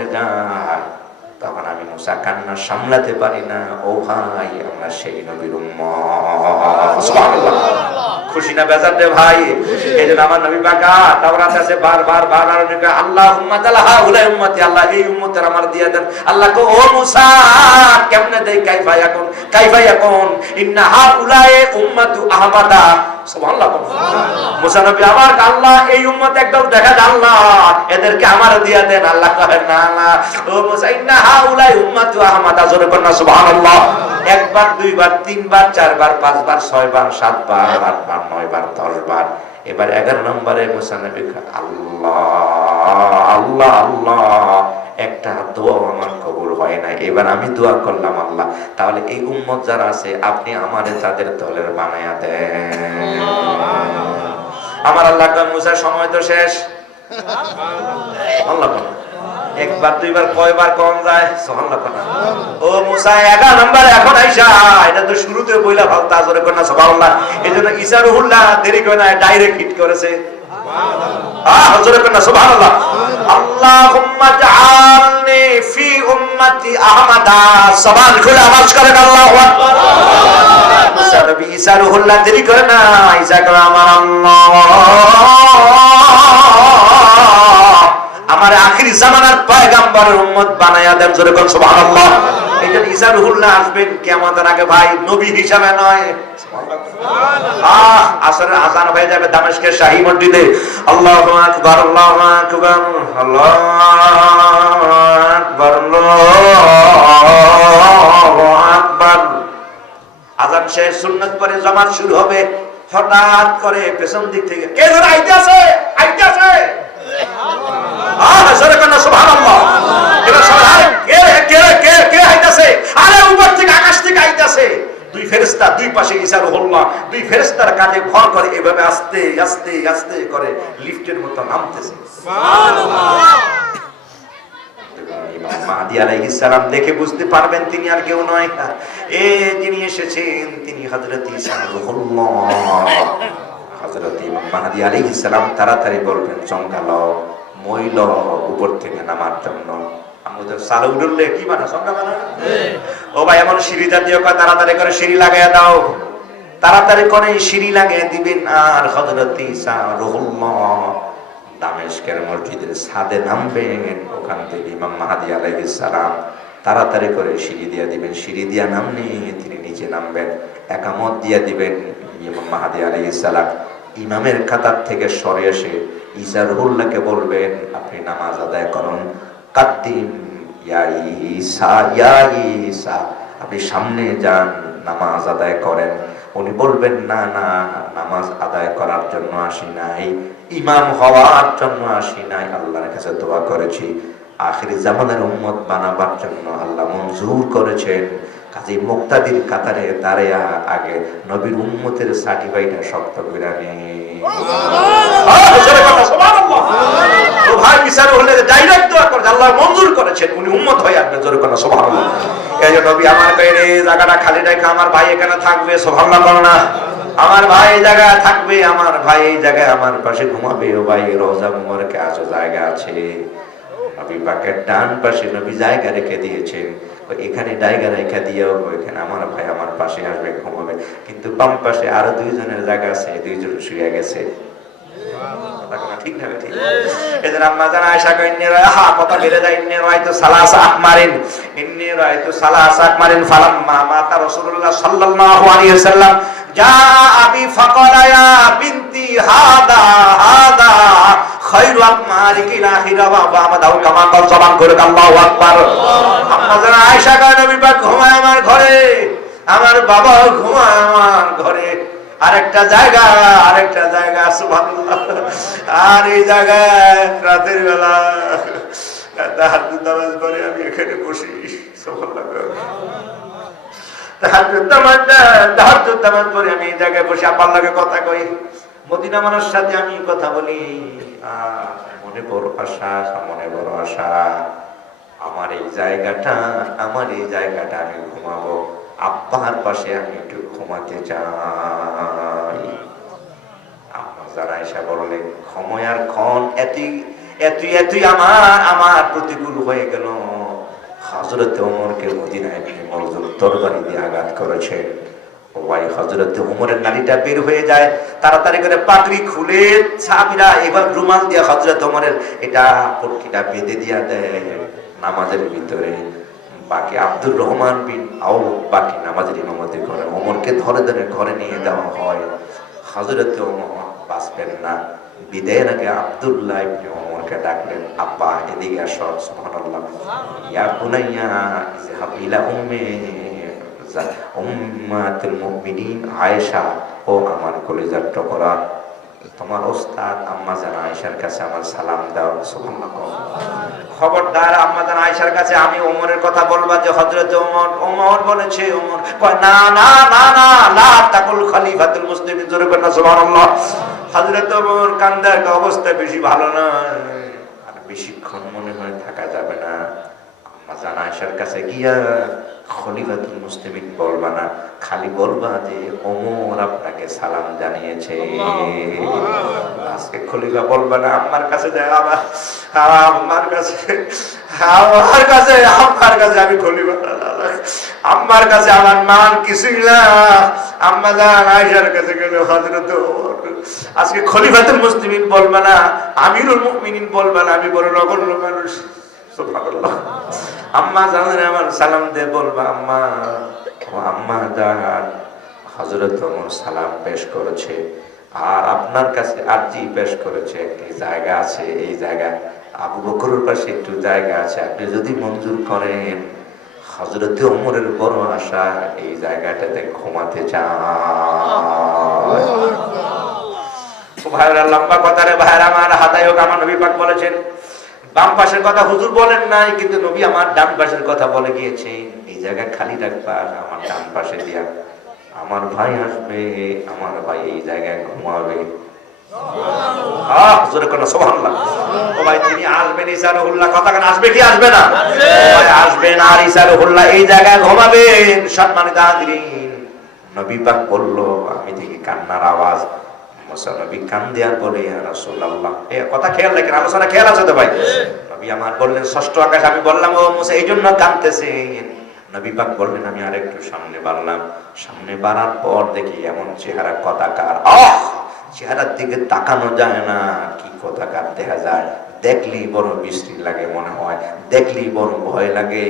পড়ে যায় তখন আমি মুসা কান্না সামলাতে পারি না। ও ভাই আমরা সেই নবীর খুশি না বেজার রে ভাই? এই জন্য আমার নবী তাওরাত আছে বারবার বারবার আল্লাহ উম্মাত আল্লাহ উলাই উম্মতি আল্লাহ এই উম্মতের আমার দিয়া দেন। আল্লাহ কো ও মুসা কেমনে দেই কাইফা কাইফা ইন্না হাউলাই উম্মাতু আহমাদা একবার, দুইবার, তিনবার, চারবার, পাঁচবার, ছয়বার, সাতবার, আটবার, নয়বার, দশবার। এবার এগারো নম্বরে মুসানবী আল্লাহ আল্লাহ আল্লাহ। একটা দোয়া আমার হয় না এবার আমি দোয়া করলাম আল্লাহ তাহলে এই উম্মত যারা আছে আপনি আমারে তাদের দলের বানায়া দেন। আমার আল্লাহ মুসার সময় তো শেষ। আল্লাহ একবার দুইবার কয়বার কম যায়। না। ও মুসা এগারো নম্বর এখন আইসা। এটা তো শুরুতে বইলা ফালতা জোরে কন্যা এই জন্য ঈসা রুহুল্লাহ দেরি করে না ডাইরেক্ট হিট করেছে। রুহুল্লাহ দেরি করে না আমার আখিরি জামানার পয়গাম্বরের উম্মত বানায়া দেন, জোরে কোন সুবহানাল্লাহ। এই জন্য ঈসা রুহুল্লাহ আসবেন কিয়ামতের আগে, ভাই, নবী হিসাবে নয়। আসরের আজান হয়ে যাবে দামেশকের শাহী মসজিদে। আল্লাহু আকবার, আল্লাহু আজান শেষ পরে শুরু হবে। হঠাৎ করে পেছন দিক থেকে কে ধরে আইতে আছে? আইতে আছে? আরে উপর থেকে, আকাশ থেকে আইতাছে। দুই ফেরেশতা দুই পাশে ঈসা রুহুল্লাহ দুই ফেরেশতার কাঁধে ভর করে এভাবে আস্তে আস্তে আস্তে করে লিফটের মতো নামতেছে। দেখে বুঝতে পারবেন তিনি আর কেউ নয়। এ যিনি এসেছেন, তিনি হযরত ইমাম মাহদি আলাইহিস সালাম তাড়াতাড়ি বলবেন চঙ্গালো মইল, উপর থেকে নামার জন্য। আমাদের সালে উঠলে কি বানা সঙ্গা বানা ও ভাই, এমন সিঁড়ি জাতীয় কয়, তাড়াতাড়ি করে সিঁড়ি লাগাইয়া দাও। তাড়াতাড়ি করে সিঁড়ি লাগিয়ে দিবেন আর হযরত ঈসা রুহুল্লাহ দামেশকের মসজিদের ছাদে নামবেন ওখান থেকে ইমাম মাহাদি আলাইহিস সালাম তাড়াতাড়ি করে সিঁড়ি দিয়া দিবেন। সিঁড়ি দিয়া নামনি তিনি নিচে নামবেন, একামত দিয়া দিবেন ইমাম মাহাদি আলাইহিস ইমামের কাতার থেকে সরে এসে ঈসা রুহুল্লাহকে বলবেন, আপনি নামাজ আদায় করুন। কাদ্দিম আপনি সামনে যান নামাজ আদায় করেন। উনি বলবেন না না নামাজ আদায় করার জন্য আসি নাই। ইমাম হওয়ার জন্য আসি নাই। আল্লাহর কাছে দোয়া করেছি। আখিরি জামানের উম্মত বানাবার জন্য আল্লাহ মঞ্জুর করেছেন। কাজে মুক্তাদির কাতারে দাঁড়িয়ে আগে নবীর উম্মতের সার্টিফাইডটা শক্ত করে নেই ও ভাই বিচার হলে ডাইরেক্ট দোয়া আল্লাহ মঞ্জুর করেছেন, উনি উম্মত হয়ে আসবে করে এই নবী আমার জায়গাটা খালি আমার ভাই এখানে থাকবে না। আমার ভাই জায়গায় থাকবে, আমার ভাই এই জায়গায় আমার পাশে ঘুমাবে, ও ভাই, রোজা জায়গা আছে? পাকের ডান পাশে নবী জায়গা রেখে দিয়েছেন, ও এখানে জায়গা রেখে দিয়েও এখানে আমার ভাই আমার পাশে আসবে, ঘুমাবে। কিন্তু বাম পাশে আরও দুইজনের জায়গা আছে, দুইজন শুয়ে গেছে। ঠিক না ঠিক এদের আম্মা জানা আয়েশা কই ইন্নি রাহা কথা বেড়ে যায় ইন্নি রাইতু সালাসা আকমারিন। ইন্নি রাইতু সালাসা আকমারিন ফালাম্মা মাতা রাসূলুল্লাহ সাল্লাল্লাহু আলাইহি ওয়াসাল্লাম। জা আবি ফাকালা ইয়া বিনতি হাদা হাদা খায়রু আকমারিকি লাহিরা ওয়া বামাদাউ কামা কাল জবান করে আল্লাহু আকবার। আম্মা জানা আয়েশা কই নবী পাক ঘুমায় আমার ঘরে আমার বাবা ঘুমায় আমার ঘরে। আরেকটা জায়গা আরেকটা জায়গা, সুবহানাল্লাহ। আর এই জায়গায় রাতের বেলা আমি এখানে বসি কথা কই। মদিনা সাথে আমি কথা বলি। মনে বড় আশা মনে বড় আশা। আমার এই জায়গাটা, আমার এই জায়গাটা আমি ঘুমাবো। আব্বার পাশে আমি একটু ঘুমাতে চাই। বললেন ক্ষণ এতই এতই এতই আমার আমার প্রতিকূল হয়ে গেল। মদিনায় তরবারি দিয়ে আঘাত করেছে। নারীটা বের হয়ে যায়, তাড়াতাড়ি করে পাগড়ি খুলে সাহাবীরা এবার রুমাল দিয়ে হজরত ওমরের এটা পট্টিটা বেঁধে দিয়া দেয় নামাজের ভিতরে। বাকি আব্দুর রহমান বিন আও বাকি নামাজের ইমামতি করে। ওমরকে ধরে ধরে ঘরে নিয়ে দেওয়া হয়। হজরত ওমর বাঁচবেন না। বিদায়ের আগে আব্দুল্লাহ ইবনে ওমরকে ডাকলেন, আব্বা, এদিকে আসো, সুবহানাল্লাহ। ইয়া বুনাইয়া, ইযহাব ইলা উম্মি উম্মাতুল মুমিনিন। আয়েশা, ও আমার কলিজার টুকরা। তোমার ওস্তাদ আম্মা জান আয়েশার কাছে আমার সালাম দাও, সুবহানাল্লাহ। খবরদার আম্মা জান আয়েশার কাছে আমি ওমরের কথা বলবা যে হযরত ওমর ওমর বলেছে, ওমর কয়, না না না না, লা তাকুল খলিফাতুল মুসলিমিন জোরে কর না, সুবহানাল্লাহ। হযরত ওমর কান্দার অবস্থা বেশি ভালো না। আর বেশিক্ষণ মনে হয় থাকা যাবে না। আম্মা জান আয়েশার কাছে গিয়া খলিফাতুল মুসলিমিন বলবা না, খালি বলবা যে ওমর আপনাকে সালাম জানিয়েছে। আজকে খলিফা বলবা না, আমার কাছে যায় আবার আমার কাছে আমার কাছে আমার কাছে আমি খলিফা। আমার কাছে আমার মান কিছুই না। আম্মা জান আয়েশার কাছে গেলে, হযরত আজকে খলিফাতুল মুসলিমিন বলবা না, আমিরুল মুমিনিন বলবা না, আমি বড় নগণ্য মানুষ। আম্মা জানেন আমার সালাম বলবা, আম্মা, ও আম্মা হযরত ওমর সালাম পেশ করেছে, আর আপনার কাছে আরজি পেশ করেছে, একটি জায়গা আছে, এই জায়গা, আবু বকরের পাশে একটু জায়গা আছে, আপনি যদি মঞ্জুর করেন, হযরত ওমরের বড় আশা, এই জায়গাটাতে ঘুমাতে চায় ভাইরা লম্বা কথা রে ভাইরা আমার হাতায় হোক আমার নবী পাক বলেছেন বাম পাশের কথা হুজুর বলেন নাই, কিন্তু নবী আমার ডান পাশের কথা বলে গিয়েছে, এই জায়গা খালি রাখবা আমার ডান পাশে দিয়া। আমার ভাই আসবে, আমার ভাই এই জায়গায় ঘুমাবে। আমি দেখি কান্নার আওয়াজ। মুসা কান ইয়া রাসূলুল্লাহ। এ কথা খেয়াল রাখেন, আলোচনা খেয়াল আছে তো ভাই? নবী আমার বললেন, ষষ্ঠ আকাশ আমি বললাম, ও মুসা, এই জন্য নবী পাক বললেন, আমি সামনে বাড়লাম। সামনে বাড়ার পর দেখি এমন চেহারা কথাকার। আহ! চেহারার দিকে তাকানো যায় না। কি কথাকার দেখা যায়। দেখলেই বড় বিশ্রী লাগে মনে হয়। দেখলেই বড় ভয় লাগে।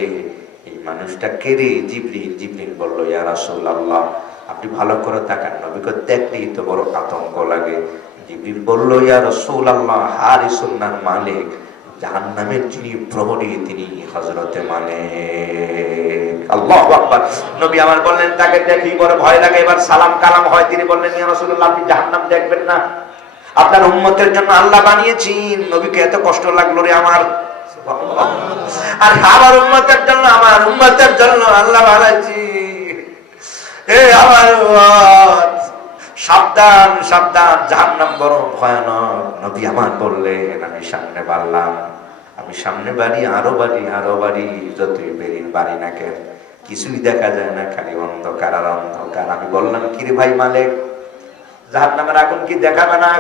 এই মানুষটা কেড়ে জিবরিল জিবরিল বলল, ইয়া রাসূলুল্লাহ। আপনি ভালো করে তাকান। নবীকে দেখলেই তো বড় আতঙ্ক লাগে। জিবরিল বলল, ইয়া রাসূলুল্লাহ হারিসুন্নার মালিক। জাহান্নামের যিনি প্রহরী, তিনি মালিক। আল্লাহু আকবার। নবী আমার বললেন, তাকে দেখি বড় ভয় লাগে। এবার সালাম কালাম হয়। তিনি বললেন, ইয়া রাসূলুল্লাহ, আপনি জাহান্নাম দেখবেন না। আপনার উম্মতের জন্য আল্লাহ বানিয়েছেন নবীকে এত কষ্ট লাগল রে আমার। আর আমার উম্মতের জন্য, আমার উম্মতের জন্য আল্লাহ বানাইছি। সাবধান সাবধান। ভয়ানক। নবী আমার বললেন আমি সামনে বাড়লাম। আমি সামনে বাড়ি আরও বাড়ি আরও বাড়ি। যতই বাড়ি না কেন কিছুই দেখা যায় না খালি অন্ধকার আর অন্ধকার। আমি বললাম কিরে ভাই মালিক জাহান নামের আগুন কি দেখাবে না?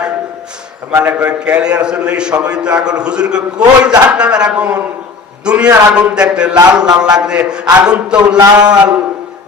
মানে কয় কেলে আসলে সবাই তো আগুন। হুজুর কয়, কই জাহান নামের আগুন? দুনিয়ার আগুন দেখতে লাল লাল লাগবে। আগুন তো লাল।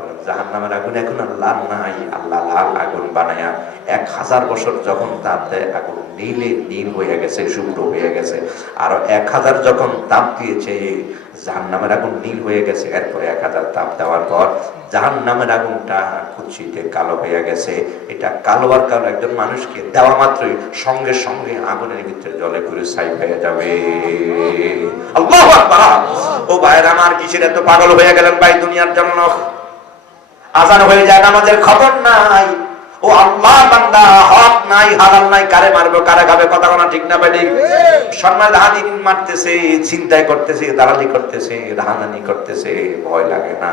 নবী আমার বললেন জাহান্নামের আগুন এখন আর লাল নাই। আল্লাহ লাল আগুন বানায়া এক হাজার বছর যখন তাতে আগুন নীলে নীল হয়ে গেছে শুভ্র হয়ে গেছে, আর এক হাজার যখন তাপ দিয়েছে, জাহান্নামের আগুন নীল হয়ে গেছে। এরপরে এক হাজার তাপ দেওয়ার পর জাহান্নামের আগুনটা কুচিতে কালো হয়ে গেছে। এটা কালো আর কালো একজন মানুষকে দেওয়া মাত্রই সঙ্গে সঙ্গে আগুনের ভিতরে জলে করে ছাই হয়ে যাবে। ও ভাইরা আমার কিসের এত পাগল হয়ে গেলেন ভাই দুনিয়ার জন্য? আজান হয়ে যায়, নামাজের খবর নাই। ও আল্লাহ বান্দা, হক নাই, হালাল নাই, কারে মারবে, কারে খাবে, কথা কোনা ঠিক না বেঠিক সম্মান হাদিন মারতেছে, চিন্তায় করতেছে, দালালি করতেছে, রাহানানি করতেছে, ভয় লাগে না।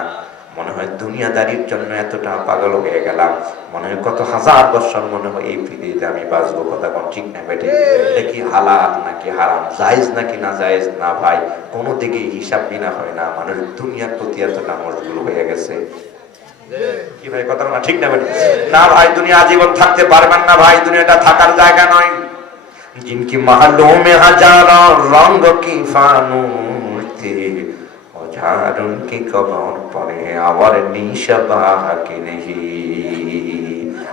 মনে হয় দুনিয়াদারির জন্য এতটা পাগল হয়ে গেলাম। মনে হয় কত হাজার বছর মনে হয় এই পৃথিবীতে আমি বাঁচবো, কথা কোন ঠিক না বেঠিক দেখি হালাল নাকি হারাম, জায়েজ নাকি না জায়েজ? না ভাই, কোনো দিকে হিসাব বিনা হয় না। মানুষ দুনিয়ার প্রতি এতটা মশগুল হয়ে গেছে। কি ভাই কথা না ঠিক না বেঠিক না ভাই দুনিয়া আজীবন থাকতে পারবেন না ভাই দুনিয়াটা থাকার জায়গা নয় जिनकी महलों में हजारों रंग की फानूस थी औजार उनकी कबर पड़े और निशबाह की नहीं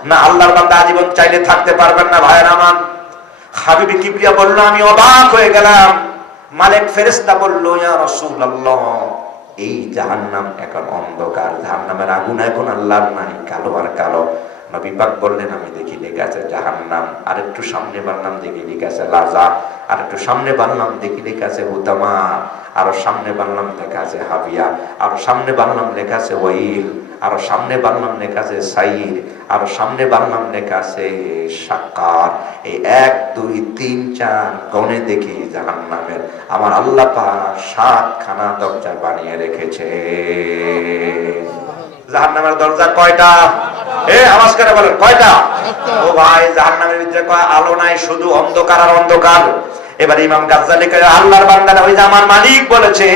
না আল্লাহর বান্দা আজীবন চাইলে থাকতে পারবেন না ভাইয়ের আমার হাবিবি কিবরিয়া বলল আমি অবাক হয়ে গেলাম মালিক ফেরেশতা বলল ইয়া রাসূলুল্লাহ এই জাহান্নাম এখন অন্ধকার। জাহান্নামের আগুন এখন আল্লাহর নাই কালো আর কালো। নবী পাক বললেন, আমি দেখি লেগে আছে জাহান্নাম। আর একটু সামনে বাড়লাম, দেখি লেগে আছে লাজা। আর একটু সামনে বাড়লাম, দেখি লেখা আছে হুতামা। আরও সামনে বাড়লাম লেখা আছে হাবিয়া। আরও সামনে বাড়লাম লেখা আছে ওয়াইল। আরও সামনে বাড়লাম লেখা আছে সাইর। আরও সামনে বাড়লাম লেখা আছে সাক্কার। এই এক, দুই, তিন, চার গনে দেখি জাহান্নামের। আমার আল্লাহ পাক সাতখানা দরজা বানিয়ে রেখেছে। জাহান্নামের দরজা কয়টা? এ, আওয়াজ করে বলেন, কয়টা? ও ভাই, জাহান্নামের ভিতরে কয় আলো নাই, শুধু অন্ধকার আর অন্ধকার। এবার ইমাম গাজ্জালি কয়, আল্লাহর বান্দারা ওই যে আমার মালিক বলেছে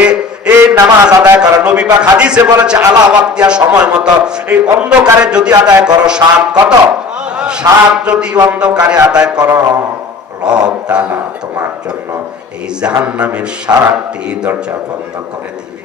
এই নামাজ আদায় করা। নবী পাক হাদিসে বলেছে, আলা ওয়াক্তিয়া সময় মতো। এই অন্ধকারে যদি আদায় করো সাত কত? সাত যদি অন্ধকারে আদায় করো, রব তাআলা তোমার জন্য এই জাহান্নামের সারাটি দরজা বন্ধ করে দিবে।